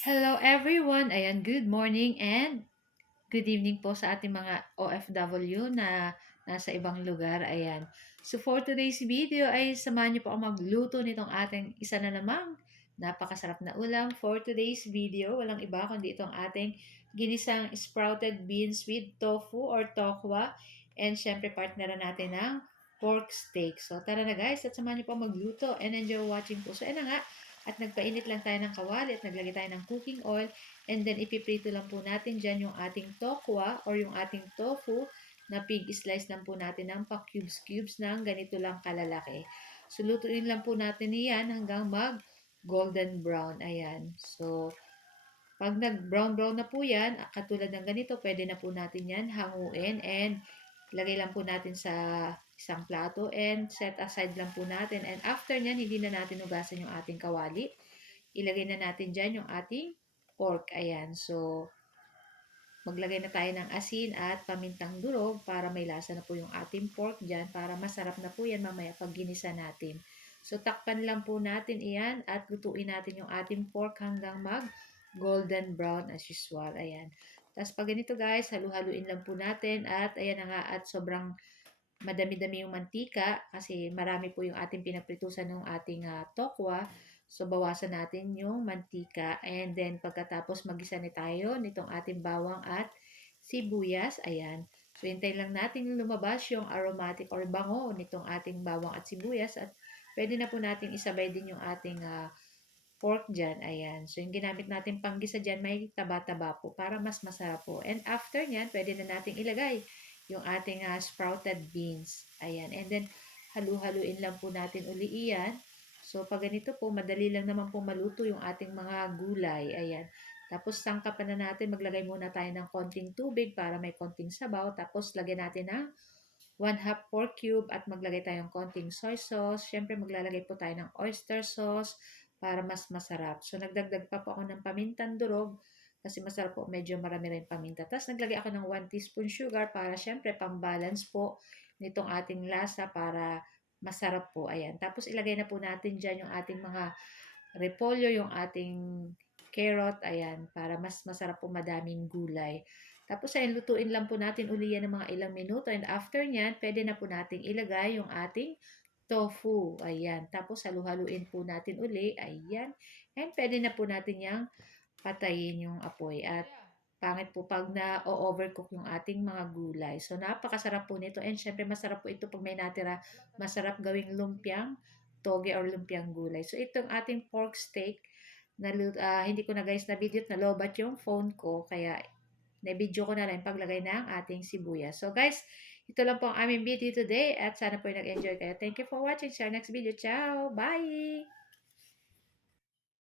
Hello everyone! Ayan, good morning and good evening po sa ating mga OFW na nasa ibang lugar. Ayan. So for today's video ay samahan niyo po ako magluto nitong ating isa na namang napakasarap na ulam. For today's video, walang iba kundi itong ating ginisang sprouted beans with tofu or tokwa. And syempre partneran natin ng pork steak. So tara na guys, at samahan niyo po magluto and enjoy watching po. So na nga, at nagpainit lang tayo ng kawali at naglagay tayo ng cooking oil. And then, ipiprito lang po natin dyan yung ating tokwa or yung ating tofu na pig slice lang po natin ng pa-cubes-cubes ng ganito lang kalalaki. So, lutuin lang po natin yan hanggang mag-golden brown. Ayan. So, pag nag-brown-brown na po yan, katulad ng ganito, pwede na po natin yan hanguin and lagay lang po natin sa isang plato and set aside lang po natin. And after nyan, hindi na natin ugasan yung ating kawali. Ilagay na natin dyan yung ating pork. Ayan. So, maglagay na tayo ng asin at pamintang durog para may lasa na po yung ating pork dyan para masarap na po yan mamaya pag ginisa natin. So, takpan lang po natin iyan at lutuin natin yung ating pork hanggang mag golden brown as usual. Ayan. Tapos pag ganito guys, halu-haluin lang po natin at ayan na nga at sobrang madami-dami yung mantika kasi marami po yung ating pinagpritusan ng ating tokwa. So, bawasan natin yung mantika. And then, pagkatapos magisa na tayo nitong ating bawang at sibuyas. Ayan. So, hintayin lang natin lumabas yung aromatic or bango nitong ating bawang at sibuyas. At pwede na po natin isabay din yung ating pork dyan. Ayan. So, yung ginamit natin panggisa dyan, may taba-taba po para mas masarap po. And after nyan, pwede na natin ilagay yung ating sprouted beans. Ayan. And then, halu-haluin lang po natin uli iyan. So, pag ganito po, madali lang naman po maluto yung ating mga gulay. Ayan. Tapos, sangkapan na natin. Maglagay muna tayo ng konting tubig para may konting sabaw. Tapos, lagyan natin ng 1/2 pork cube at maglagay tayong konting soy sauce. Siyempre, maglalagay po tayo ng oyster sauce para mas masarap. So, nagdagdag pa po ako ng pamintang durog kasi masarap po, medyo marami rin paminta. Tapos, naglagay ako ng 1 teaspoon sugar para siyempre, pang-balance po nitong ating lasa para masarap po. Ayan. Tapos ilagay na po natin dyan yung ating mga repolyo, yung ating carrot. Ayan. Para mas masarap po madaming gulay. Tapos ayan, lutuin lang po natin uli yan ng mga ilang minuto. And after nyan, pwede na po natin ilagay yung ating tofu. Ayan. Tapos halu-haluin po natin uli. Ayan. And pwede na po natin yung patayin yung apoy. At pangit po pag na-overcook yung ating mga gulay. So, napakasarap po nito. And syempre, masarap po ito pag may natira. Masarap gawing lumpiang toge or lumpiang gulay. So, itong ating pork steak, hindi ko na guys na video na lobat yung phone ko. Kaya, na-video ko na lang paglagay ng ating sibuyas. So, guys, ito lang po ang aming video today. At sana po yung nag-enjoy kayo. Thank you for watching. See you next video. Ciao! Bye!